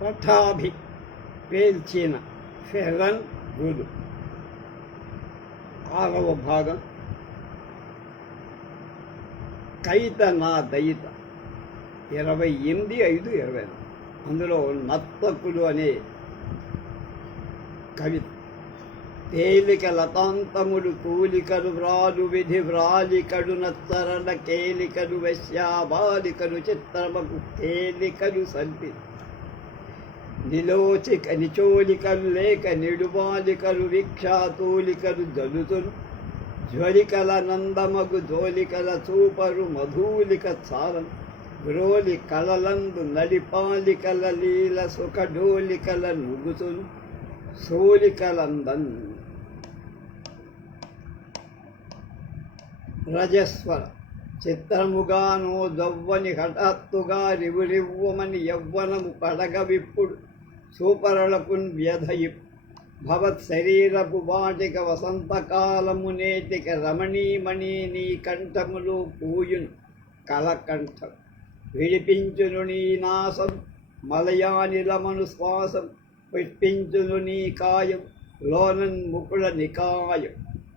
పఠాభి పేల్చిన ఫెరన్ గురు. 6వ భాగం. కైత నా దయిత 28/5/20. అందులో నర్తకులు అనే కవిత. తేలిక లతాంతములు కూలికలు వ్రాలు విధి వ్రాలికడు నత్తరణ కేలికలు వశ్యాబాలికలు చిత్రమకు తేలికలు సల్పి నిచోలికలు లేక నిడుబాలికలు వీక్షాతూలికలు జలుతులు జ్వలికల నందమగు జోలికల చూపరు మధూలిక చాలం గ్రోలి కళలందు నడిపాలికల లీల సుఖడోలికల నుగుతులు సోలికలందన్. రజస్వర చిత్రముగానో దవ్వని హఠాత్తుగా రివురివ్వమని యవ్వనము పడగ విప్పుడు సూపరళకున్ వ్యధయి భవత్ శరీరపు వాటిక వసంతకాలము నేటిక రమణీమణి నీ కంఠములు పూయును కలకంఠం విడిపించును నీ నాసం మలయానిలమను శ్వాసం పుష్పించును నీ కాయం లోనన్ ముకుళ నికాయం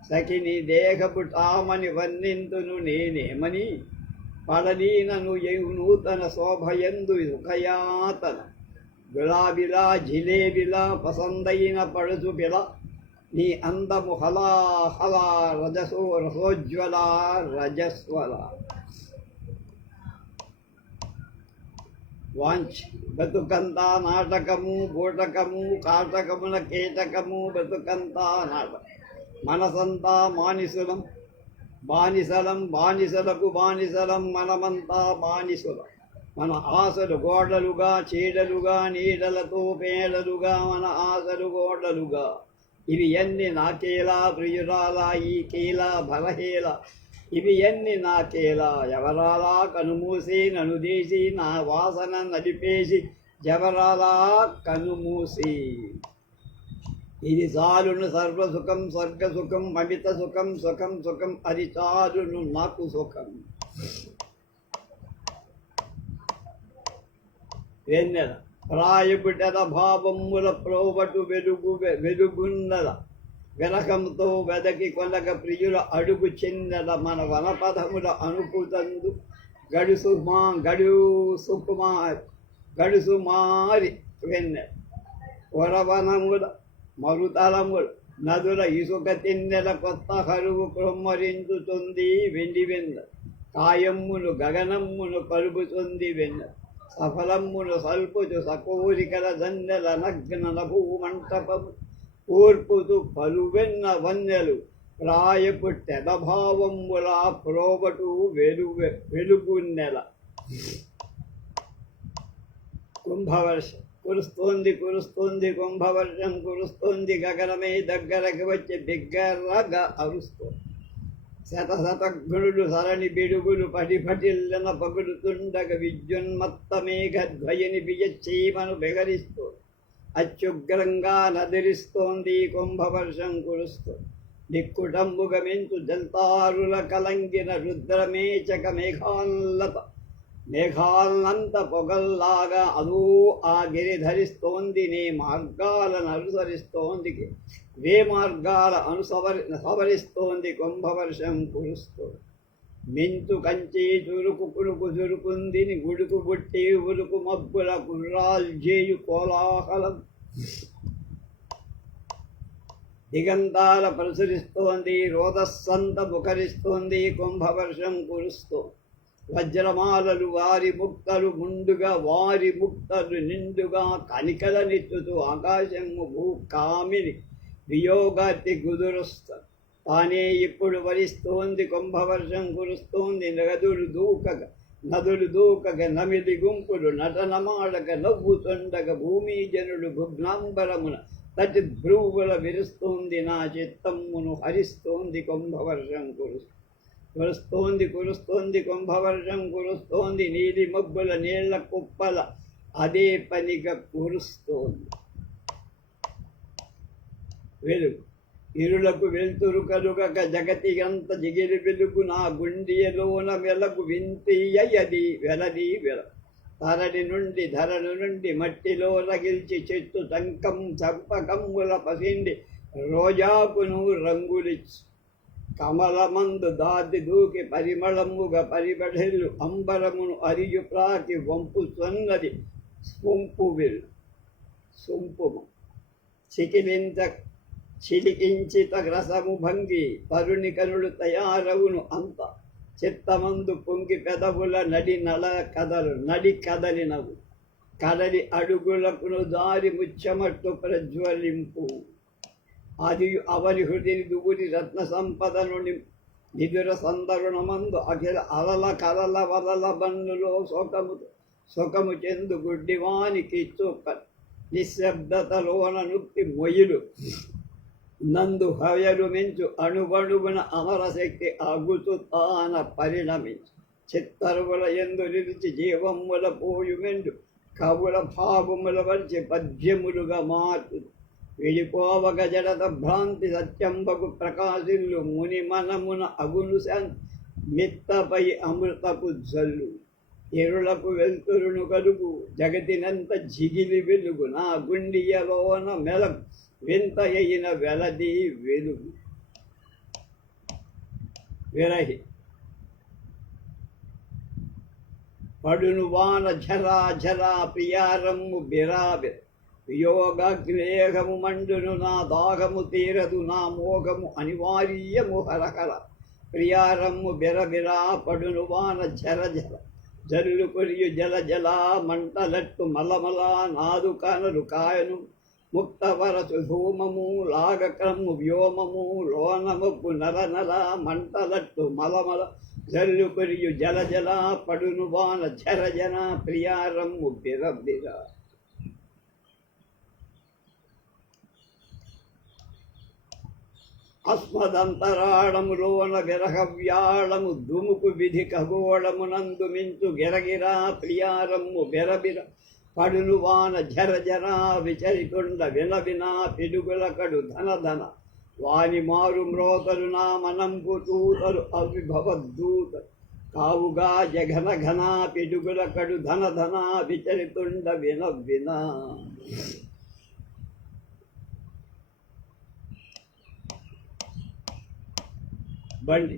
సఖిని దేహపు టామని వర్ణింతును నేనేమని పడనీనను నూతన శోభయందు సుఖయాతన గులాబిలా జిలేబిలా పసందైన పడుచు పిల నీ అందము హలా హలా రసోజ్వల రజస్వల. వాంఛ్ బతుకంతా నాటకము బూటకము కాటకముల కీటకము బతుకంతా నాటకం మనసంతా మానిసులం బానిసలం బానిసలకు బానిసలం మనమంతా బానిసులం. మన ఆశలు గోడలుగా చీడలుగా నీడలతో పేడలుగా మన ఆశలు గోడలుగా ఇవి ఎన్ని నాకేలా ప్రియురాలా ఈ కీలా బలహీల ఇవి ఎన్ని నాకేలా ఎవరాలా కనుమూసి ననుదీసి నా వాసన నడిపేసి జవరాలా కనుమూసి ఇది చాలును సర్వసుఖం స్వర్గసుఖం అమిత సుఖం సుఖం సుఖం అది చాలును నాకు సుఖం. వెన్నెల ప్రాయపుటెల భావముల ప్రోబటు వెలుగున్నల విరహంతో వెదకి కొనగ ప్రియుల అడుగు చెందల మన వనపదముల అనుపుతందు గడుసు మారి వెన్నెల వరవనముల మరుతలముల నదుల ఇసుక తిన్నెల కొత్త కరువు క్రొమ్మరించుతుంది వెండి వెన్న కాయమ్మును గగనమ్మును కలుపుతుంది వెన్న సఫలమ్మును సల్పుచు సకోరికల జన్నెల నగ్న నభూమంటపము కూర్పుతు పలువెన్న వన్నెలు ప్రాయపు తెదభావముల ప్రోబటు వెలుగున్నెల. కుంభవర్షం కురుస్తోంది కురుస్తోంది కుంభవర్షం కురుస్తోంది గగనమే దగ్గరకు వచ్చి బిగ్గరగా అరుస్తోంది. శతశతఘ్నులు సరణి బిడుగులు పటిపటిల్లన పగులుతుండగ విద్యున్మత్త మేఘధ్వయని బియచ్చీమను బెగరిస్తోంది. అత్యుగ్రంగా నదిరిస్తోంది కుంభవర్షం కురుస్తోంది. నిక్కుటంబుగమించు జల్తారుల కలంగిన రుద్రమేచక మేఘాలనంత పొగల్లాగా అదో ఆ గిరి ధరిస్తోంది. నే మార్గాలను అనుసరిస్తోంది వే మార్గాల సవరిస్తోంది కుంభవర్షం కురుస్తోంది. మించు కంచి చురుకు కురుకు చురుకుందిని గుడుకు బుట్టి ఉరుకు మబ్బుల కుర్రాల్జేయు కోలాహలం దిగంతాల ప్రసురిస్తోంది. రోదస్సంత ముఖరిస్తోంది కుంభవర్షం కురుస్తోంది. వజ్రమాలలు వారి ముక్తలు ముందుగా వారి ముక్తలు నిండుగా కనికల నెత్తుతూ ఆకాశము భూకామిని వియోగాతి గుదురుస్తారు. తానే ఇప్పుడు వరిస్తోంది కుంభవర్షం కురుస్తోంది. నదులు దూకగ నమిలి గుంపులు నటనమాడక నవ్వుతుండగ భూమి జనులు భుగ్నాంబరమున తటి భ్రువుల విరుస్తోంది. నా చిత్తమ్మును హరిస్తోంది కుంభవర్షం కురుస్తోంది కురుస్తోంది కుంభవర్షం కురుస్తోంది. నీలి మబ్బుల నీళ్ల కుప్పల అదే పనిగా కురుస్తోంది. వెలుగు ఇరులకు వెళ్తురు కలుగక జగతి అంత జిగిరి వెలుగు నా గుండియలోన వెలకు వింతీయది వెలది వెల తరణి నుండి ధరణి నుండి మట్టిలో రగిల్చి చెట్టు చంపకమ్ముల పసిండి రోజాకును రంగులిచ్చి కమలమందు దాది దూకి పరిమళముగా పరిబడెల్లు అంబరమును అరియు ప్రాకి వంపు సొన్నది సొంపుము చిలికించిత రసము భంగి తరుణి కనుడు తయారవును అంత చిత్తమందు పొంగి పెదవుల నడి కదలినవు కదలి అడుగులకును దారి ముచ్చమట్టు ప్రజ్వలింపు అది అవని హృదిని దుగురి రత్న సంపదను నిదుర సందరుణమందు అఖిల అలల కలల వలల బన్నులో సుఖము చెందు గుడ్డివానికి నిశ్శబ్దతలోన నుక్తి మొయ్యులు నందు హయలు మించు అణువణువున అమరశక్తి అగుతు తాన పరిణమించు చిత్తరువుల ఎందు నిలిచి జీవముల పోయుమెండు కవుల భావముల వంచి పద్యములుగా మార్చు విడిపోవగ జడత భ్రాంతి సత్యంబకు ప్రకాశిల్లు ముని మనమున అగులు మిత్తపై అమృతపు జల్లు ఎరులకు వెల్తురును కలుగు జగతినంత జిగిలి వెలుగు నా గుండియలోన మెలకు వింత అయిన వెలది వెలుగు విరహి పడును వాన ఝరా ఝరా ప్రియారమ్ము బిరాబిర వియోగగ్రేహము మండును నా దాహము తీరదు నా మోగము అనివార్యము హరహర ప్రియారమ్ము బిరబిరా పడును వాన ఝర ఝర జల్లు కొరియు జల జల మంటలట్టు మలమల నాదు కనరు కాయను ముక్తవరసు ధూమము లాగక్రము వ్యోమము లోనమప్పు నర నర మంటలట్టు మలమల జల్లు కొరియు జల జల పడును వాన ఝర జన ప్రియారమ్ము బిరబిర అస్మదంతరాళములోన విరహవ్యాళము దుముకు విధి ఖగోళమునందు మించు గిరగిరా ప్రియారమ్ము బెరబిర పడును వాన ఝర జరా విచరితుండ వినవినా పిడుగులకడు ధన వాని మారు మ్రోతలు నా మనంపు తూతలు అవిభవద్దూత కావుగా జఘన ఘన పిడుగులకడు ధన విచరితుండ విన బండి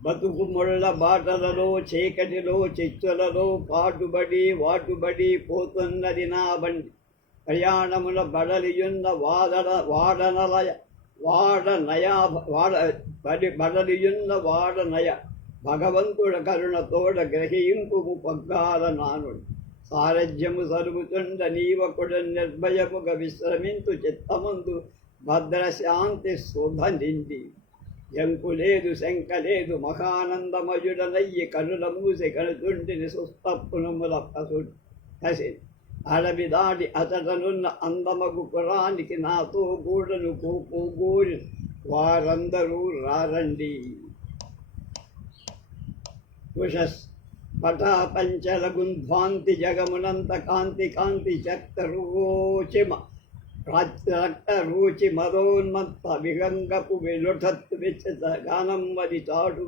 బతుకు ముళ్ళ బాటలలో చీకటిలో చిచ్చులలో వాటుబడి పోతున్నది నా బండి ప్రయాణముల బడలియున్న వాడనయ భగవంతుడ కరుణ తోడ గ్రహింపు పగ్గాల నానుడు సారథ్యము సరుగుతుండ నీవకుడు నిర్భయముగ విశ్రమింతు చిత్తమందు భద్రశాంతి శోభ నిండి జంకులేదు శంకలేదు మహానందమయుడనయ్యి కనుల మూసి కనుతుంటిని సుస్తప్పునముల కసి అడవి దాటి అతడనున్న అందమగు పురానికి నాతో గూడను కూగూరి వారందరూ రారండి కుశస్ పటా పంచల గుంధ్వాంతి జగమునంత కాంతి చక్తరోచిమ రక్త రూచి మదోన్మత్త విహంగపు వెలుఠత్తు విచ్చత గానం వది చాటు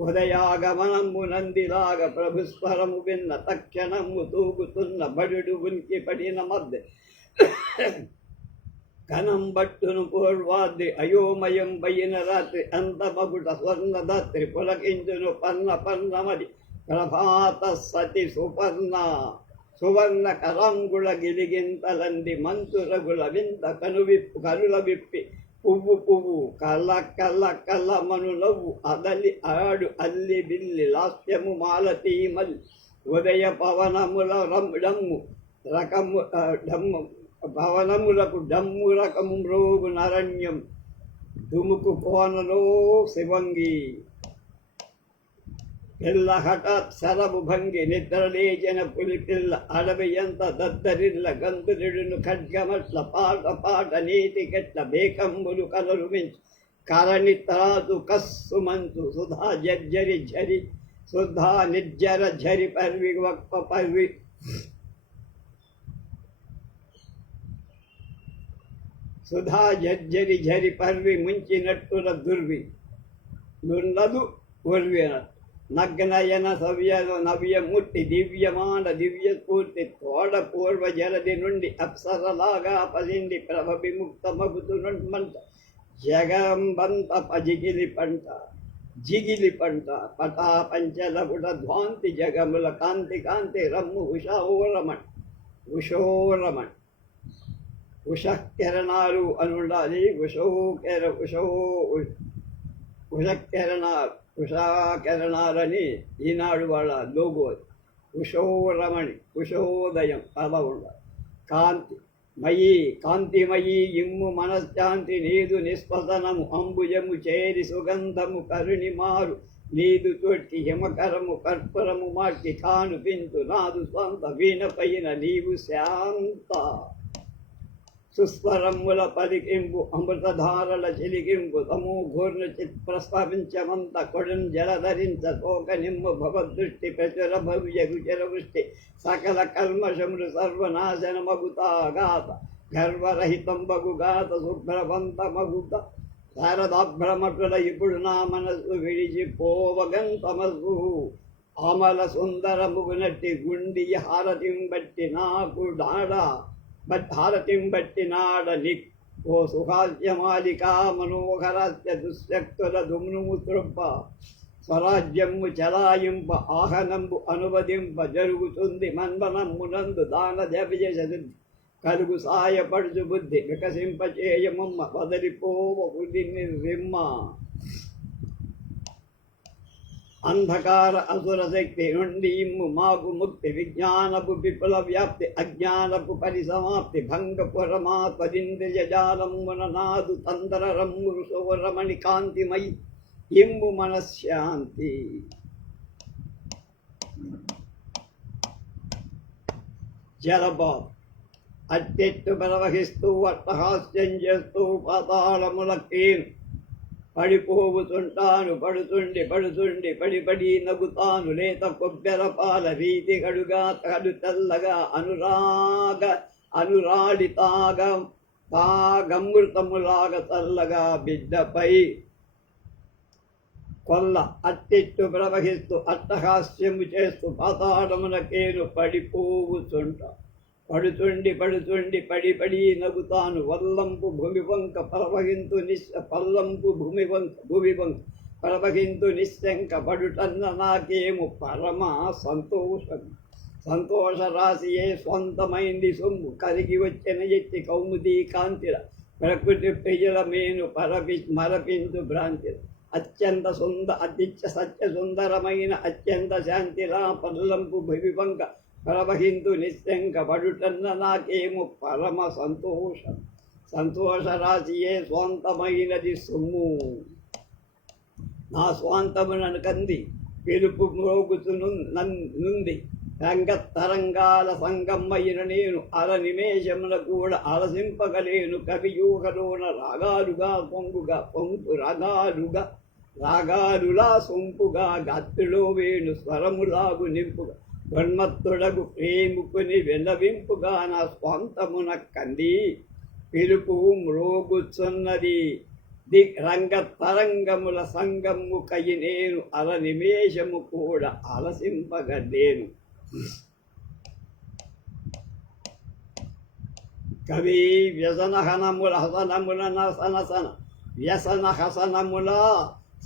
ఉదయాగమనము నందిలాగ ప్రభుస్వరము విన్న తక్షణము తూగుతున్న బడుడు ఉనికి పడిన మధ్య ఘనం బట్టును పూర్వాద్రి అయోమయం బయ్యిన రాత్రి అంతమగుట స్వర్ణదాత్రి పులకించును పన్నమది ప్రభాత సతి సువర్ణ కరంగుళ గిలిగింతలంది మంతురగుల వింత కనుల విప్పి పువ్వు కల్ల మనులవు అదలి ఆడు అల్లి బిల్లి లాస్యము మాలతీమల్ ఉదయ పవనముల భవనములకు డమ్ము రకము మ్రోగు నరణ్యం దుముకు కోనలో శివంగి పిల్ల హఠాత్ శరభు భంగి నిద్రలేచిన పులి పిల్ల అడవి ఎంత దద్దరిల్ల గంతులుడును ఖడ్గమట్ల పాట నీటి కెట్ల బేకంబులు కలరు మించు కరణి తరాసు కస్సు మంచు సుధా నిర్జర ఝరి పర్వి వక్ప పర్వి సుధా ఝరి పర్వి ముంచినట్టుల దుర్వి నున్నదు ఉర్వి అన్నట్టు నగ్నయన నవ్యముట్టి దివ్యమాన దివ్య స్ఫూర్తి తోడ పూర్వ జలది నుండి అప్సరలాగా పసింది ప్రభ విముక్త మగుతునుంట జగంబంత జిగిలి పంట పటా పంచలపుట ధ్వాంతి జగముల కాంతి కాంతి రమ్ము ఉషోరమణ్ ఉషకిరణాలు అని ఉండాలి. ఉషాకిరణాలని ఈనాడు వాళ్ళ లోగో. ఉషోరమణి ఉషోదయం అలా ఉండాలి. కాంతిమయీ ఇమ్ము మనశ్శాంతి నీదు నిస్పదనము అంబుజము చేరి సుగంధము కరుణిమారు నీదు తొట్టి హిమకరము కర్పూరము మార్చి కాను పింతు నాదు స్వంత వీణపైన నీవు శాంత సుస్వరముల పలికింపు అమృతధారల చిలికింపు తమో ఘూర్ణ ప్రస్తావించమంత కొడన్ జలధరించ తోక నిమ్ము భవదృష్టి ప్రచుర భవ్య గుచర వృష్టి సకల కల్మషములు సర్వనాశన మగుతాగాత గర్వరహితం బగుగాత శుభ్రవంత మగుత శారదాభ్రమటుల ఇప్పుడు నా మనసు విడిచిపోవగం తమసు అమల సుందరముగునట్టి గుండి హారతిం బట్టి నాకు డాడా హారతిం బట్టి నాడని ఓ సుహాస్యమాలికా మనోహరాస్య దుశ్శక్తుల దుమ్నుము త్రొప్ప స్వరాజ్యము చలాయింప ఆహనంబు అనువదింప జరుగుతుంది మన్మనమ్మునందు దాన జపజ కలుగు సాయపడుచు బుద్ధి వికసింపచేయమమ్మ వదలిపోవ బుద్ధి నిర్విమ్మ అంధకార అసుర శక్తి నుండి ఇమ్ము మాకు ముక్తి విజ్ఞానపు విపుల వ్యాప్తి అజ్ఞానపు పరిసమాప్తి భంగ పురమాత్మదింద్రియ జాలమున నాదు తందరమ్ము సౌరమణి కాంతిమయి ఇమ్ము మనశ్శాంతి. జలబాబు అట్టెట్టు ప్రవహిస్తూ అట్టహాస్యం చేస్తూ పాతాళములకేను పడిపోవుతుంటాను పడుతుండి పడి నగుతాను లేత కొబ్బెర పాల రీతి గడుగా కడు తెల్లగా అనురాడి తాగమృతములాగా చల్లగా బిడ్డపై కొల్ల అట్టెట్టు ప్రవహిస్తూ అట్టహాస్యము చేస్తూ పాతాళమునకేను పడిపోవుతుంటా పడుతుండి పడి నగుతాను వల్లంపు భూమి వంక పరవహింతు పల్లంపు భూమి వంక పరవహింతు నిశ్శంక పడుటన్న నాకేము పరమ సంతోష రాశియే స్వంతమైంది సొమ్ము కరిగి వచ్చిన ఎత్తి కౌముదీ కాంతిల ప్రకృతి ప్రియుల మేను మరపించు భ్రాంతిల అత్యంత సత్య సుందరమైన అత్యంత శాంతిలా పల్లంపు భూమి వంక ప్రవహింతు నిశ్శంక పడుటన్న నాకేమో పరమ సంతోష రాశియే స్వంతమైనది సొమ్ము. నా స్వాంతమునను కంది పిలుపు మ్రోగుతునుంది రంగతరంగాల సంగమ్మయిన నేను అర నిమేషముల కూడా అలసింపగలేను కవియూహలోన రాగాలులా సొంపుగా గత్తులో వేణు స్వరములాగు నింపుగా ఉన్మత్తుడగు ప్రేముకుని విన్నవింపుగా నా స్వంతమున కంది పిలుపు మ్రోగుచున్నది రంగ తరంగముల సంగము కయి నేను అర నిమేషము కూడా అలసింపగలేను. కవి వ్యసనహనముల హసనముల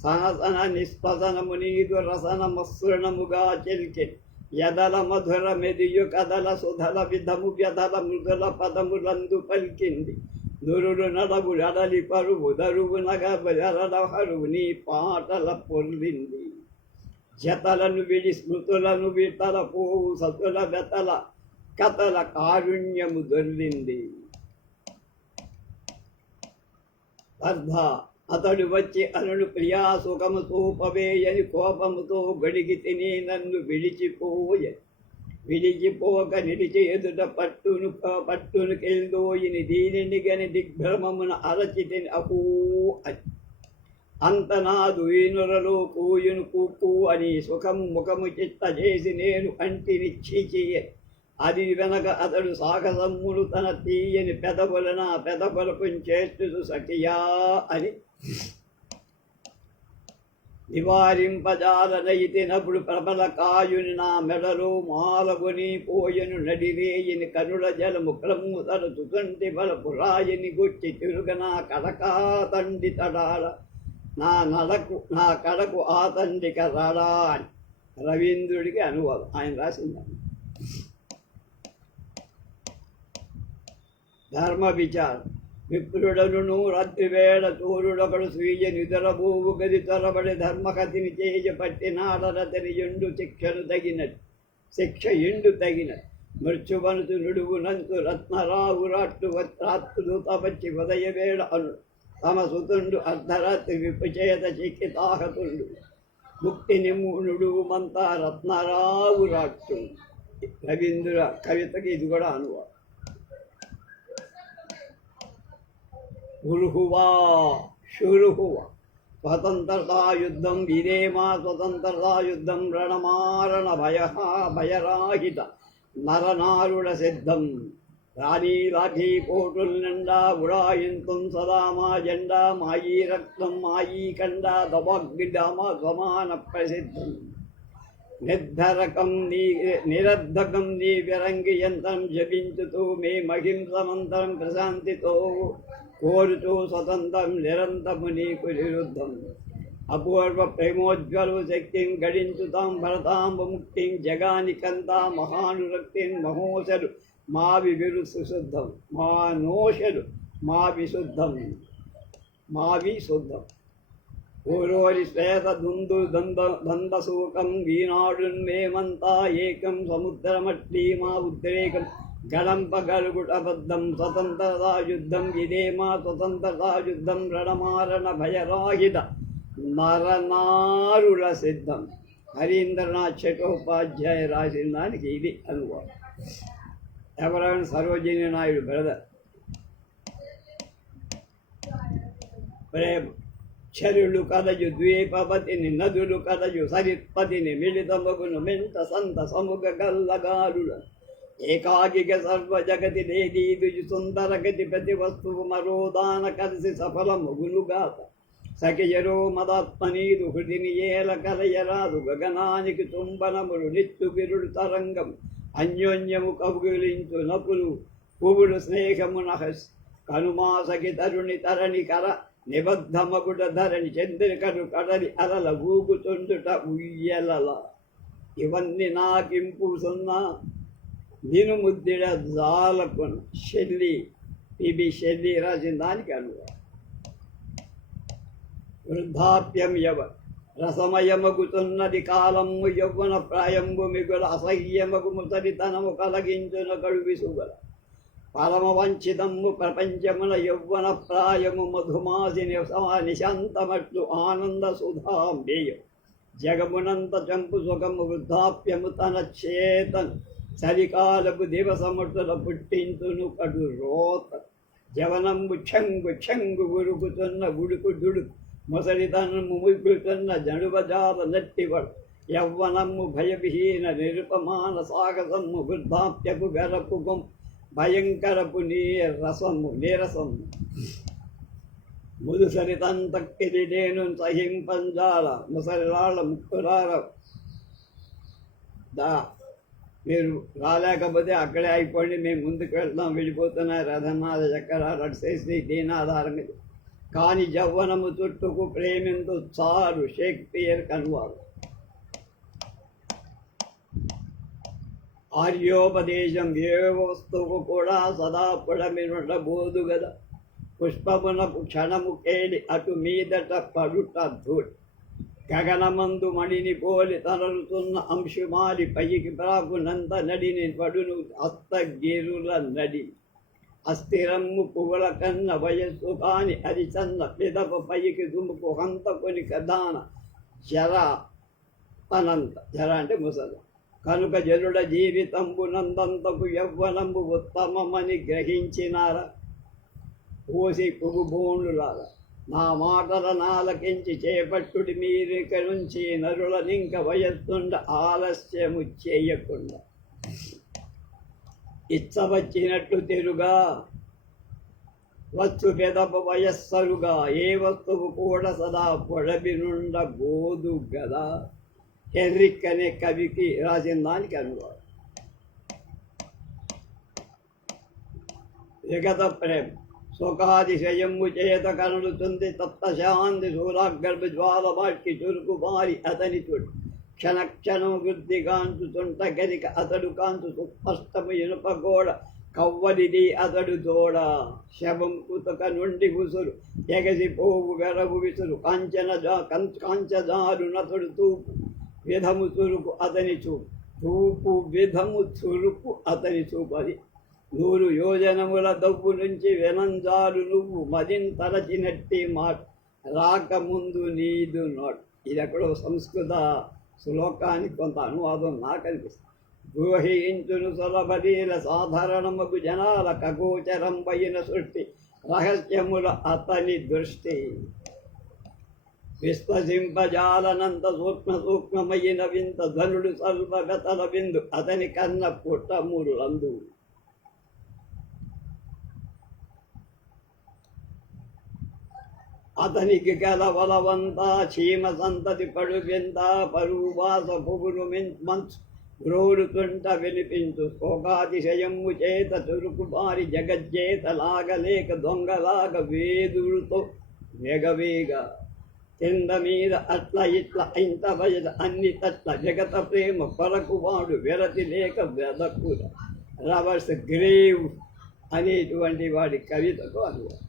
సనసన నిస్పదనము నీదు రసన మసృణముగా చెల్కె యదల మధుర మెదియు కదల సుధల విధము వ్యధల మృదుల పదములందు పలికింది నురుడు నడవు అడలి పరువు దరువు నగరహరువు నీ పాటల పొర్లింది జతలను విడి స్మృతులను వితల పోవు సతుల వెతల కథల కారుణ్యము దొర్లింది. అర్థ అతడు వచ్చి అనుడు ప్రియా సుఖము చూపవేయని కోపముతో గడిగి తిని నన్ను విడిచిపోక నిలిచి ఎదుట పట్టును కెల్దోయిని దీనిని గని దిగ్భ్రమమున అరచితిని అహూ అని అంతనాదు ఈనురలో కూయును కూకు అని సుఖము ముఖము చిత్త చేసి నేను అంటిని చీచియ అది వెనక అతడు సాహసమ్మును తన తీయని పెదవులను చేస్తు సఖియా అని నివారింపజాలనయితినప్పుడు ప్రబల కాయుని నా మెడలో మాలగొని పోయను నడిరేయిని కనుల జలము క్రమ్ము తరచుతుంటి బలపు రాయిని గుచ్చి తిరుగనా కడకా తండి తడాల నా కడకు ఆ తండ్రి కరాడా అని రవీంద్రుడికి అనువాదం ఆయన రాసిందని. ధర్మ విచారం. విప్రుడను రాత్రివేళ తోరుడొకడు స్వీయ నిదురబోవు గది తొరబడి ధర్మకథిని చేయపట్టినాడరతని శిక్ష ఎండు తగినట్టు మృత్యువనుతు నుడువునంతు రత్నరావురాట్టు రాత్రులు తపచ్చి ఉదయవేళ అను తమ సుతుండు అర్ధరాత్రి విప్పుచేత చిక్కితాహతుండు ముక్తి నిమ్మునుడుమంతా రత్నరావురాట్టు. రవీంద్ర కవితకి ఇది కూడా అనువాదం. ఉరుహువా శురుహువా స్వతంత్రతాయుద్ధం విరేమా స్వతంత్రతాయుద్ధం రణమారణ భయరాహిత నరనారుడ సిద్ధం రాణీ లాఠీ పోటుల్ నిండా ఉడాయింతుం సదా మా జెండా మాయీ రక్తం మాయీ కండ దవాగ్నిడామ సమాన ప్రసిద్ధం నిరర్ధకం నీ విరంగి యంత్రం జపించుతూ మే మహింసమంతరం ప్రశాంతితో కోరుతూ స్వతంత్రం నిరంతము నీకు నిరుద్ధం అపూర్వ ప్రేమోజ్వలు శక్తిం గడించుతాం భరతాంబ ముక్తిం జగానికంతా మహానురక్తిం మహోషలు మా వివిరు సుశుద్ధం మా నోషలు మా విశుద్ధం ఓరోరి శ్వేత దుందు దందసూకం వీనాడున్మేమంతా ఏకం సముద్రమట్లీ మా ఉద్రేకం గళంపగలుగుటబద్ధం స్వతంత్రతాయుద్ధం ఇదేమా స్వతంత్రతాయుద్ధం రణమారణ భయరాహిత నరనారుల సిద్ధం. హరీంద్రనాథ్ చటోపాధ్యాయ రాసిన దానికి ఇది అనువాదం. ఎవరైనా సరోజిని నాయుడు బ్రదర్. ప్రేమ చరులు కలయు ద్వీపవతిని నదులు కలయు సరిత్పతిని మిళితమగును మెంత సంత సముగ గల్లగారుల ఏకాగిక సర్వ జగతి దేదీదుజు సుందర గతి ప్రతి వస్తువు మరోదాన కలిసి సఫలమగునుగాత సఖియరో మదాత్మనీరు హృదిని ఏల కలయరాదు గగనానికి తుంబనములు నిత్తు బిరుడు తరంగం అన్యోన్యము కౌగిలించు నపులు పువుడు స్నేహము నహస్ కనుమాసకి తరుణి తరణి కర నిబద్ధమగుడ ధరణి చంద్రికను కడలి అలల ఊగుతుండుట ఉయ్యలల ఇవన్నీ నాకింపు సున్నా నిను ముద్దిడ జాలకును షెల్లి పిబి షెల్లి రాసిన దానికి అనువాదం. వృద్ధాప్యం రసమయమగుతున్నది కాలము యవ్వన ప్రాయంబు మిగుల అసహ్యమగు ముసలితనము కలిగించున కడువిసుగల పరమ వంచితము ప్రపంచమున యవ్వన ప్రాయము మధుమాసిని నిశాంతమట్లు ఆనంద సుధాంబేయం జగమునంత చంపు సుఖము వృద్ధాప్యము తన చేతన్ చలికాలపు దివసముటల పుట్టించును కడు రోత జవనంబు చెంగు ఉరుకుతున్న ఉడుకు దుడుకు ముసలితనము ముగ్గుతున్న జనుబజాల నట్టివడు యవ్వనము భయవిహీన నిరుపమాన సాగసము వృద్ధాప్యపు గరపు భయంకరపు నీరసము ముదుసరితంతక్కిది నేను సహింపంజాల ముసలిరాళ్ళ ముక్కురార మీరు రాలేకపోతే అక్కడే అయిపోండి, మేము ముందుకు వెళ్తాం, వెళ్ళిపోతున్నాయి రథనాథ చక్రాలు అడిసేసి దీనాధారం కాని యవ్వనము చుట్టుకు ప్రేమిందు చాలు. షేక్స్పియర్ కనువాదు. ఆర్యోపదేశం ఏ వస్తువు కూడా సదా పుడమినుండబోదు గదా, పుష్పమునకు క్షణము కేలి అటు మీదట పడుట ధూళి, గగనమందు మణిని పోలి తలరుతున్న అంశుమాలి పైకి ప్రాకునంత నడిని పడును అస్తగిరుల నడి, అస్థిరమ్ము పువ్వుల కన్న వయస్సు కాని అది చన్న పిదప పైకి దుముకు హంతకొని కదాన జర అనంత జర అంటే ముసల కనుక జనుడ జీవితంబునందంతకు యవ్వనంబు ఉత్తమమని గ్రహించినారా. ఓసి పువ్వుబోండులారా నా మాటల నాలకించి చేపట్టుడి మీరిక నుంచి నరులనింక వయస్సుండ ఆలస్యము చేయకుండా. ఇచ్చవచ్చినట్లు తిరుగా వచ్చు పెదప వయస్సరుగా ఏ వస్తువు కూడా సదా పొడబినుండ బోదు గదా. హెన్రిక్ అనే కవికి రాసిన దానికి అనువాదం. విగత ప్రేమ సుఖాతిశయము చేత కనులుతుంది తప్తశాంతి సూరాగర్భ జ్వాల వాటి చురుకు మారి అతని చుడు క్షణక్షణము వృద్ధి కాంచుతుంట గరిక అతడు కాంచు సుస్పష్టము ఇనుపగోడ కవ్వలిది అతడు తోడ. శవం కుతక నుండి ఉసురు ఎగసిపోవు వెరవు విసురు కాంచదారు నతుడు తూపు విధము చురుకు అతని చూపు తూపు విధము చురుకు అతని చూపు. అది 100 యోజనముల దవ్వు నుంచి వెనంజాలు నువ్వు మదింతరచినట్టి మాట రాకముందు నీదు నోట్. ఇది ఎక్కడో సంస్కృత శ్లోకానికి కొంత అనువాదం నాకు అనిపిస్తుంది. గృహించును సులభలీల సాధారణమగు జనాల ఖగోచరంబైన సృష్టి రహస్యముల అతని దృష్టి. విశ్వసింపజాలనంత సూక్ష్మమైన వింత ధనుడు సర్వగతల విందు అతని కన్న పుట్టములందు. అతనికి గలవలవంతా చీమ సంతతి పడుగెంత పరువాస పొగులు మంచు గ్రోలుతుంట వినిపించు శోకాతిశయము చేత చురుకు బారి జగజ్జేత లాగలేక దొంగలాగ వేదులతో మెగవేగ కింద మీద అట్ల ఇట్ల ఇంత బయట అన్ని తట్ల జగత ప్రేమ కొరకు వాడు వెరతి లేక వెదకుల. రవర్స్ గ్రేవ్ అనేటువంటి వాడి కవితకు అనువాదం.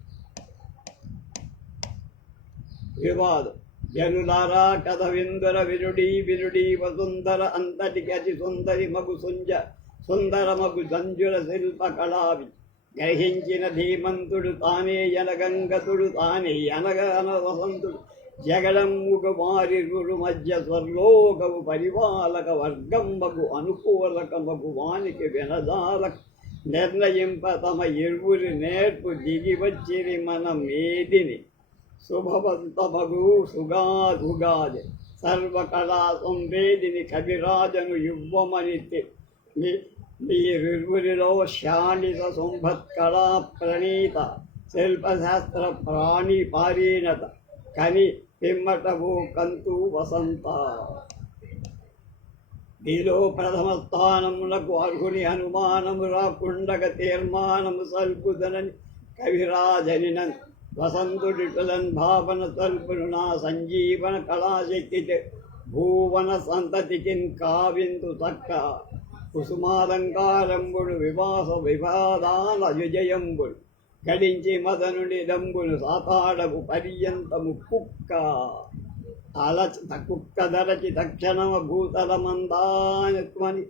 వివాదం జనులారా కథ విందుర వినుడి వసుంధర అంతటికి అతి సుందరి మగు సుందర మగు సంజుల శిల్ప కళావి గ్రహించిన ధీమంతుడు తానే యనగంగతుడు తానే అనగన వసంతుడు జగడమ్ముగు మారిరుడు మధ్య స్వర్లోకము పరిపాలక వర్గం మగు అనుకూలక మగు వానికి వినజాలక నిర్ణయింప తమ ఇరువురి నేర్పు దిగి వచ్చిరి మన మేదిని శుభవంతమగు సుగాదుగాది సర్వకళా సంవేదిని కవిరాజను ఇవ్వమని మీరిరువురిలో శానిత సంభత్కళా ప్రణీత శిల్పశాస్త్ర ప్రాణి పారీణత కని పిమ్మటవు కంతు వసంత. నీలో ప్రథమ స్థానమునకు అర్హుని అనుమానము రాకుండగ తీర్మానము సల్పుదనని కవిరాజనినన్ వసంతుడిటులన్ భావన సల్పును నా సంజీవన కళాశక్తి భూవన సంతతికిన్ కావిందు తక్క కుసుమాలంకారంబుడు వివాస వివాదాల విజయంబుడు గడించి మదనుడి దంబును సాతాడపు పర్యంతము కుక్క కుక్క ధరచి తక్షణమ భూతల మందానత్మని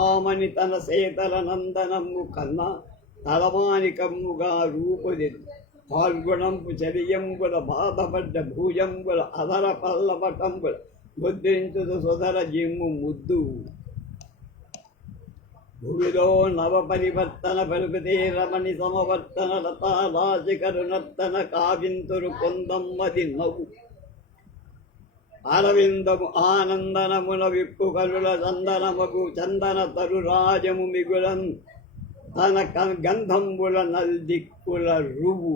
ఆమని తన సేతల నందనము కన్నా తలమానికమ్ముగా రూపుదిద్దు పాల్గుణంపు చరియంబుల బాధపడ్డ భూజంబుల అధర పల్లపటంబుల ముద్రించుదు సుధర జిమ్ము ముద్దు. భూమిలో నవ పరివర్తన పలుకుతే రమణి సమవర్తన లతారాశికరు నర్తన కావింతురు కొందమ్మది నవ్వు అరవిందము ఆనందనమున విప్పు కరుల చందనమగు చందన తరురాజము మిగులన్ తన గంధంబుల నల్దిక్కుల రువు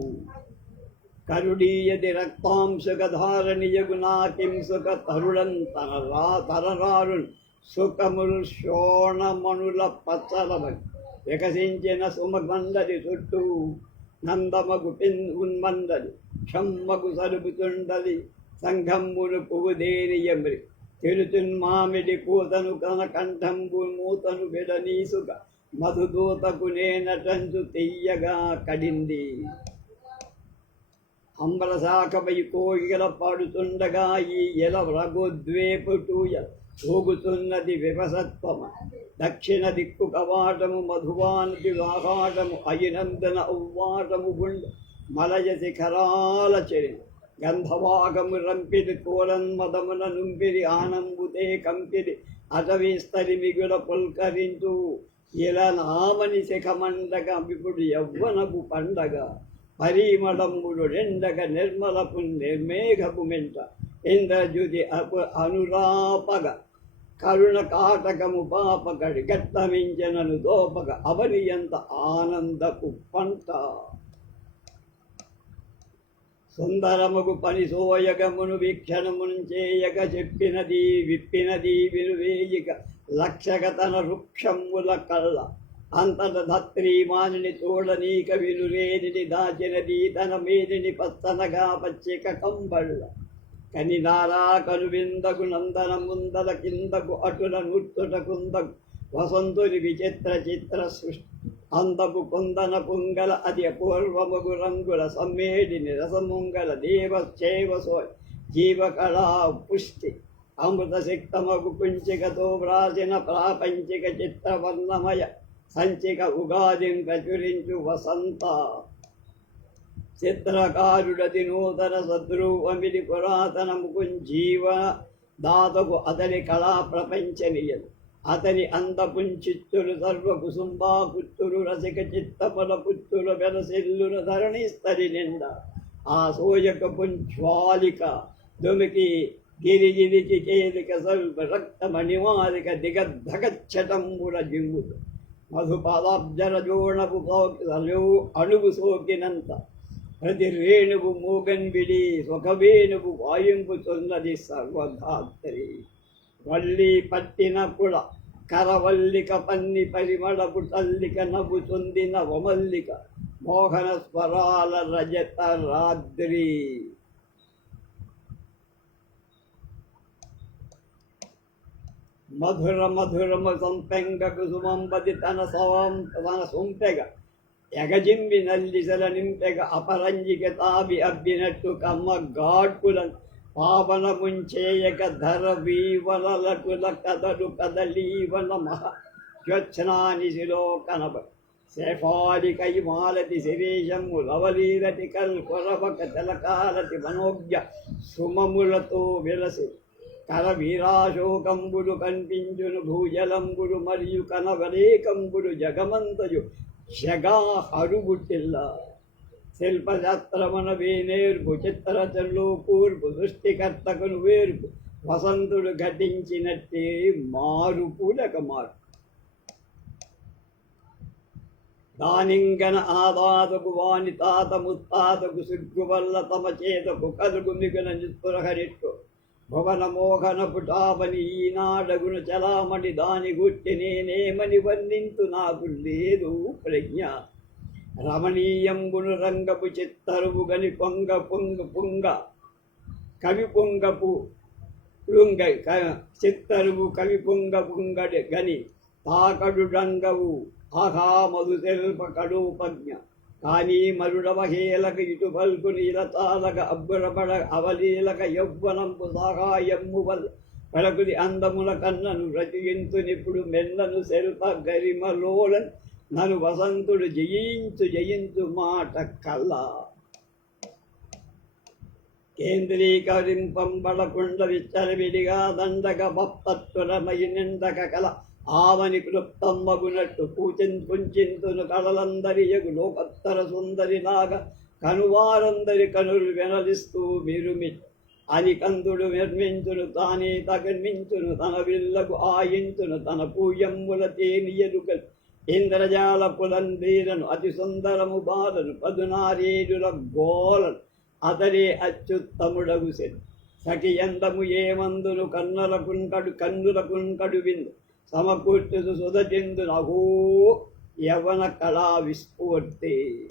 కరుడీయది రక్తాంశక ధారణియగు నాకింసుక తరుళన్ తరరారున్ సుఖములు శోణమణుల పచ్చలమని వికసించిన సుమగండలి చుట్టూ నందమగు ఉన్మందలి క్షమ్మగు సలుపుతుండలి సంఘమ్మును పువ్వుదేరియమరి తిరుతున్ మామిడి పూతను కన కంఠంబు మూతను విడనీసుక మధుదూతకు నేనటంచు తెయ్యగా కడింది. అంబరశాఖపై కోయిల పాడుతుండగా ఈ ఎల రఘుద్వేపుటూయ పోగుతున్నది వివసత్వమ దక్షిణ దిక్కు కవాటము మధువానది ఆహాటము అయినందన ఉవ్వాటము గుండ మలయ శిఖరాల చెరి గంధవాగము రంపిది కోరన్మదమున నుంపిరి ఆనంబుతే కంపిరి అటవీస్తరి మిగుల పుల్కరించు ఇలా నామని శిఖమండగ విపుడు యవ్వనపు పండగ పరిమళంబుడు రెండగ నిర్మలపు నిర్మేఘపు మెంట ఇంద్రజుతి అనురాపగ కరుణ కాటకము పాపగడి గట్టమించనను దోపగ అవనియంత ఆనందపు పంట. సుందరముగు పని సోయగమును వీక్షణమును చేయక చెప్పినది విప్పినది వినువేయిక లక్షగ తన వృక్షముల కళ్ళ అంతట ధత్రీమానిని చూడనీక వినురేనిని దాచినది తన మీదిని పచ్చనగా పచ్చిక కంబళ్ళ కనినారా కనువిందకు నందన ముందల కిందకు అటుల నుట్టుట కుందకు వసంతుని విచిత్ర చిత్ర సృష్టి అందపు కొందన పుంగల అది అపూర్వముగు రంగుల సమ్మేడిని రసముంగల దేవచేవసో జీవకళా పుష్టి అమృత సిక్తమగు కుంచికతో వ్రాసిన ప్రాపంచిక చిత్రవర్ణమయ సంచిక ఉగాదిని ప్రచురించు వసంత చిత్రకారుడది నూతన సద్రూపమిది పురాతన ముకుంజీవ దాతకు అతని కళా ప్రపంచనీయలు అతని అందపుంచిత్తులు సర్వ కుసుంబా పుత్తులు రసిక చిత్తపల పుత్తుల వెలసిల్లున ధరణిస్తరి నింద ఆ సోయక పుంజ్వాలిక దుమికి గిరిగిరికి కేలిక స్వల్ప రక్త మణిమాలిక దిగద్ధగచ్చటంబుల జింగులు మధుపాదాబ్జర జోణపు అణువు సోకినంత ప్రతి రేణువు మూగన్విడి సొకవేణువు వాయింపుతున్నది సర్వధాత్రి వల్లి పట్టిన పుడ కరవల్లిక పన్ని పరిమళపు తల్లిక నవ్వుతుంది నవమల్లిక మోహన స్వరాల రజత రాత్రి మధుర మధురమ సంపెంగ కుసుమంబది తన సొంపెగ ఎగజింబి నల్లిసల నింపెగ అపరంజిక తాబి అబ్బినట్టు కమ్మ గాడ్పులను పావన ముంచేయక ధర వీవలటుల కదలు కదలీవన మహ జ్యోత్స్నానిశిలో కనబ శేఫాలికై మాలతి శిరీషము లవలీరటి కల్కొరవక తెలకాలతి మనోజ్ఞ సుమములతో విలసి కర వీరాశోకంబులు కనిపించును భూజలంబులు మరియు కనవరేకంబులు జగమంతయు జగా హరుగుటిల్ల శిల్పశాస్త్రమున వేనేర్పు చిత్రచల్లో కూర్పు సృష్టికర్తకును వేర్పు వసంతుడు ఘటించినట్టే మారుపులక మార్పు దానింగన ఆదాతకు వాని తాత ముత్తాతకు సిగ్గు వల్ల తమ చేతకు కలుగు మిగున నిస్పృహరిట్టు భువన మోహన పుటాపని ఈనాడగును చలామణి దాని గుట్టి నేనేమని వర్ణింతు నాకు లేదు ప్రజ్ఞ రమణీయంబును రంగపు చిత్తరువు గని పొంగ పొంగ పొంగ కవి పొంగపు పుంగ చిత్తరువు కవి పొంగ పొంగడి గని తాకడు రంగవు ఆహా మధు శిల్ప కడూపజ్ఞ కానీ మరుడవహేలక ఇటు పల్కు నీలతాలక అబ్బురపడ అవలీలక యవ్వనంపు సహాయమ్ము వల్ల పడకుది అందముల కన్నను రచయింతు నిప్పుడు మెల్లను శిల్ప గరిమలోలన్ నన్ను వసంతుడు జయించు జయించు మాట కల్లా కేంద్రీకరింపంబడకుండ విచ్చలవిడిగా దండక భక్తత్వరమై నిండక కల ఆవని క్లుప్తమ్మగునట్టు కుంచింతును కళలందరియగు లోకత్తర సుందరిలాగా కనువారందరి కనులు వెనలిస్తూ విరుమి అని కందుడు నిర్మించును తానే తగన్మించును తన విల్లకు ఆయించును తన పూయమ్ముల తేనియలుకలు ఇంద్రజాల పులందీరను అతి సుందరము బాలను పదునారేడుల గోలను అతడే అత్యుత్తముడగు సెను సఖి ఎందము ఏమందును కన్నులకున్ విందు సమకూర్చుదు సుధచెందు నహో యవన కళా విస్ఫూర్తి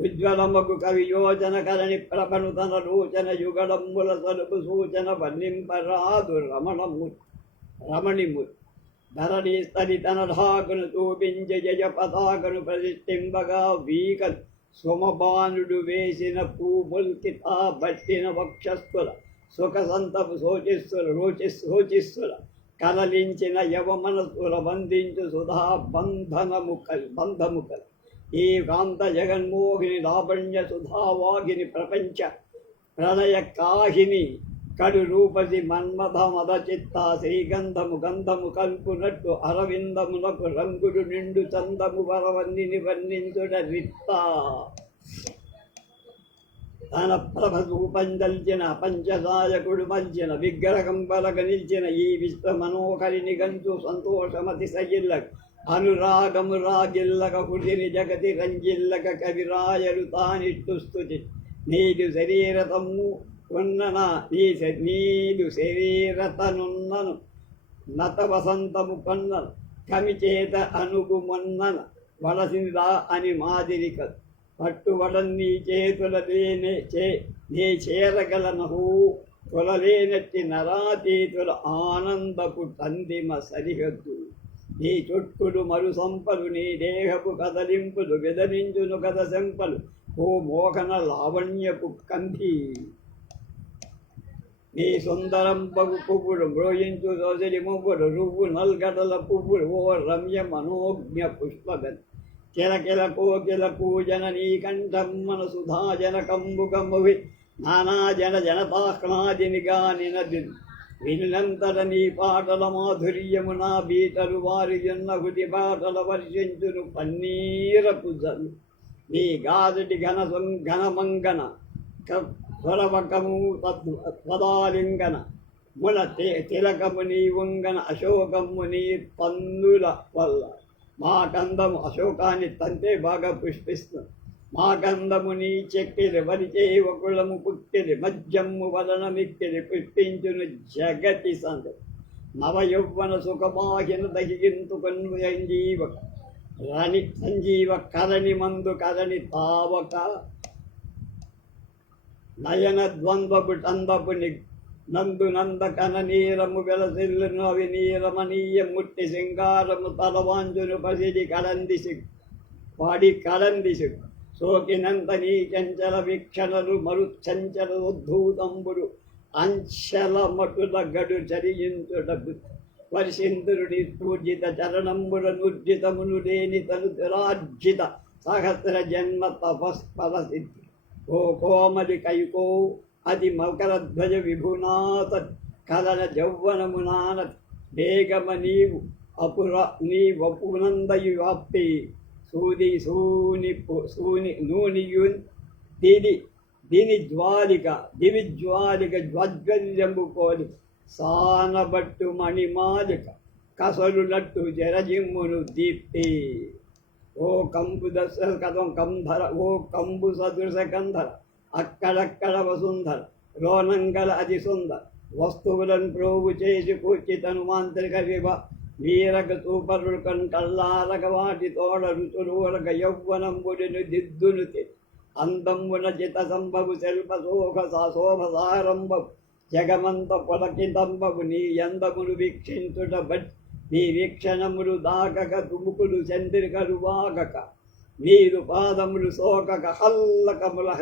ఉజ్వలమగు కవి యోజన కరణి ప్రభను తన లోచన యుగళంబుల సలుపు సూచన వర్ణింపరాదు రమణిము ధరణి స్థలి తన ఢాకును చూపించ జయ పతాకను ప్రతిష్ఠింపగా వీకలు సుమబానుడు వేసిన పూముల్కితా బట్టిన వక్షస్థుల సుఖ సంతపు శోచిస్తుల కదలించిన యవమనసుల బంధించు సుధా బంధముకల్ ఈ కాంత జగన్మోహిని లావణ్య సుధావాహిని ప్రపంచ ప్రణయ కాహిని కడు రూపసి మన్మథ మద చిత్త శ్రీగంధము గంధము కల్పునట్టు అరవిందములకు రంగుడు నిండు చందము వరవన్నిని వర్ణించుడ రిత్త తన ప్రభ రూపందల్చిన పంచదాయకుడు మల్చిన విగ్రహం బలగ నిల్చిన ఈ విశ్వ మనోహరిని గంతు సంతోషమతి సగిల్లక అనురాగము రాగిల్లక హృదిని జగతి రంజిల్లక కవిరాయలు తానిట్టు స్తుతి నీదు శరీరతము ఉన్నన నీదు శరీరతనున్నను నత వసంతము కొన్నను కమిచేత అనుగుమన్నన వలసిందా అని మాదిరిక పట్టువడం నీ చేతుల నే చేరగలనహు తొలలేనట్టి నరాతీతుల ఆనందపు తందిమ సరిహద్దు నీ చుట్టులు మరు సంపలు నీ దేహపు కదలింపులు విదరించును కథ సెంపలు ఓ మోహన లావణ్యపు కంఠి నీ సుందరం పగు పువ్వులు మ్రోయించు రోజలి మువ్వులు రువ్వు నల్గడల పువ్వులు ఓ రమ్య మనోజ్ఞ పుష్పగన్ కిలకిల కోకిల పూజన నీ కంఠం మనసుధాజన కంబుకమ్మువి నానా జనతాహ్లాదినిగా నినది వినంతట నీ పాటల మాధుర్యము నా బీటలు వారి జొన్న హుది పాటల వర్షించును పన్నీరపు జలు నీ గాజటి ఘనమంగన స్వరవకము తద్వదాలింగన ముల తిలకము నీ ఉంగన అశోకము నీ పందుల వల్ల మా కందము అశోకాన్ని తంతే బాగా పుష్పిస్తుంది మా గంధము నీ చెక్కిరి వరిచే వకుళము పుట్టిరి మధ్యము వలన మిక్కిరి పుష్పించును జగతి సంద నవయౌవన సుఖమాహిన దహిగింతుకొన్ను సంజీవ కరణి మందు కరణి తావక నయన ద్వంద్వపు టందపు నందు నందకన నీరము వెలసిల్లును అవి నీరమనీయ ముట్టి సింగారము తలవాంజును పసిడి కడందిసి వాడి కడందిసి సోకినంత నీ చంచల వీక్షణలు మరుచంచల ఉద్ధూతంబుడు అంచల మటుల గడు చరించుట వర్షింద్రుడి పూజిత చరణంబుల నుర్జితమును లేని తను దురార్జిత సహస్ర జన్మ తపస్పర సిద్ధి ఓ కోమలి కైకో అది మకరధ్వజ విభునాథ కలన జౌవనమునాన వేగమ నీవు నీ వపునందయు వ్యాప్తి సూని నూనియున్ దీని దివిజ్వాలిక జ్వాజ్వల్యంబు పోలి సానబట్టు మణిమాలిక కసలునట్టు జరజిమ్మును దీప్తి ఓ కంబు దశ కథం కంధర ఓ కంబు సదృశ కంధర అక్కడక్కడ వసుంధర రోనంగల అతి సుందర వస్తువులను ప్రోగు చేసి కూర్చితను మాంత్రిక విభ వీరక తూపరుకన్ కల్లారక వాటి తోడ రుచులూరక యౌవనంబుడిని దిద్దును అందంబున చిత సంభవు శిల్ప శోభ సారంభవు జగమంత పొలకితంబవు నీ అందములు వీక్షించుట బట్ నీ వీక్షణములు దాగక తుముకులు చంద్రికలు వాగక నీరు పాదములు సోకక హల్లకములు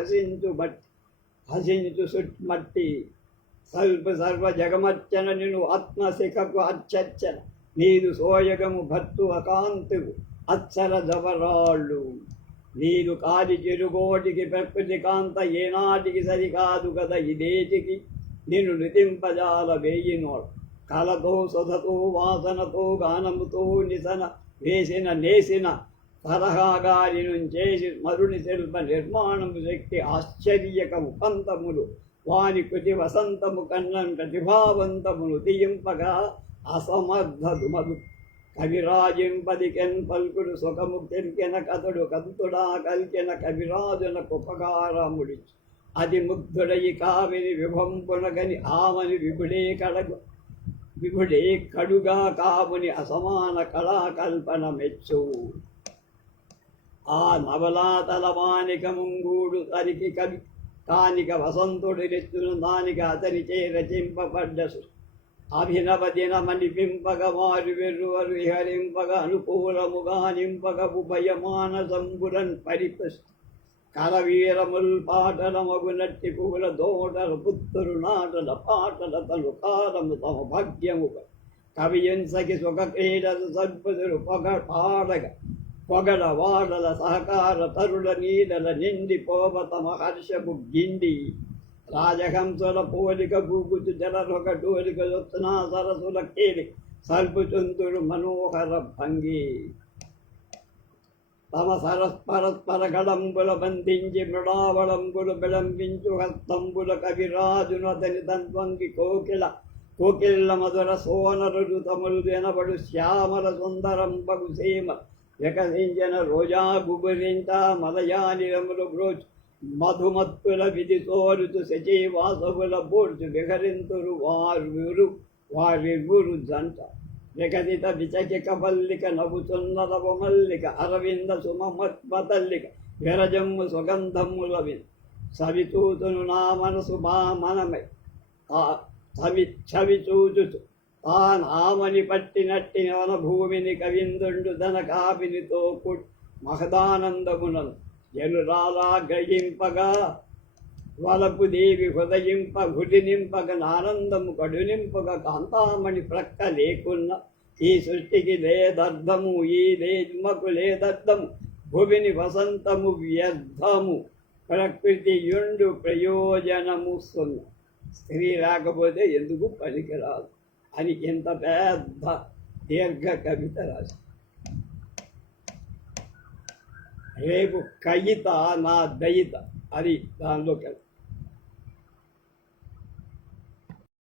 హసించు సుట్మట్టి సర్వ జగమర్చన నిను ఆత్మశిఖకు అచ్చర్చన నీరు సోయగము భర్తు అకాంతువు అచ్చర జవరాళ్ళు నీరు కాది చెరుగోటికి ప్రకృతి కాంత ఏనాటికి సరికాదు కదా ఇదేటికి నిన్ను నితింపజాల వేయినోడు కలతో సుధతో వాసనతో గానముతో నిసన వేసిన నేసిన తరహాగారి నుంచేసి మరుని శిల్ప నిర్మాణము శక్తి ఆశ్చర్యకము పంతములు వాని కృతి వసంతము కన్నన్ ప్రతిభావంతమును తీయింపగా అసమర్థదు మధు కవిరాజింపదికెన్ పల్కుడు సుఖము కెంకెన కథడు కంతుడా కల్కెన కవిరాజున కుపకారముడి అది ముగ్ధుడయి కావిని విభంపునగని ఆమని విభుడే కడుగా కాముని అసమాన కళాకల్పన మెచ్చు ఆ నవలాతలమానిక ముంగూడు తరికి కవి కానిక వసంతుడి రెచ్చును దానిక అతనిచే రచింపబడ్డ అభినవ దినమనిపింపగ మారు వెర్రువరు విహరింపగ అనుకూలముగా నింపగ ఉభయమాన సంబురన్ పరిపస్తు కరవీరముల్ పాటల మగునట్టి పువ్వుల దోటల పుత్తురు నాటల పాటల తను కారము తమ భాగ్యము కవియంసకి సుఖ క్రీడలు సద్భుతులు పాడగ పొగడ వాడల సహకార తరుల నీడల నిండి పోవ తమ హర్షపు గిండి రాజహంసుల పోలిక గూగుచు జలరొక డోలిక యుత్నా సరసుల కేలి సల్పుచుంతుడు మనోహర భంగి తమ పరస్పర గడంబుల బంధించి మృడావళంబులు విళంబించు హస్తంబుల కవిరాజును అతని తంత్వంగి కోకిళ్ళ మధుర సోనరుడు తములు వినబడు శ్యామల సుందరంబగు సీమ వికసించిన రోజా గుబురింత మలయానిరములు బ్రోచు మధుమత్తుల విధి తోరుతు సచీవాసవుల బూర్చు విహరింతురు వారిరువురు జంట వికసిత విచకిక మల్లిక నవ్వుతున్న రవమల్లిక అరవింద సుమమత్మతల్లిక విరజమ్ము సుగంధముల సవితూతును నా మనసు మా మనమై చవి చూచుచు తానామని పట్టినట్టిన వనభూమిని కవిందుండు ధన కాపినితో మహదానందమునను జనురాలా గ్రహింపగా వలపు దేవి హృదయింప గుడి నింపగ ఆనందము కడు నింపగ కాంతామణి ప్రక్క లేకున్న ఈ సృష్టికి లేదర్థము ఈ దేమకు లేదర్థము భువిని వసంతము వ్యర్థము ప్రకృతి యుండు ప్రయోజనము సున్న స్త్రీ రాకపోతే ఎందుకు పనికిరాదు అని ఇంత పెద్ద దీర్ఘ కవిత రాసి రేపు కయిత నా దయిత అది దానిలో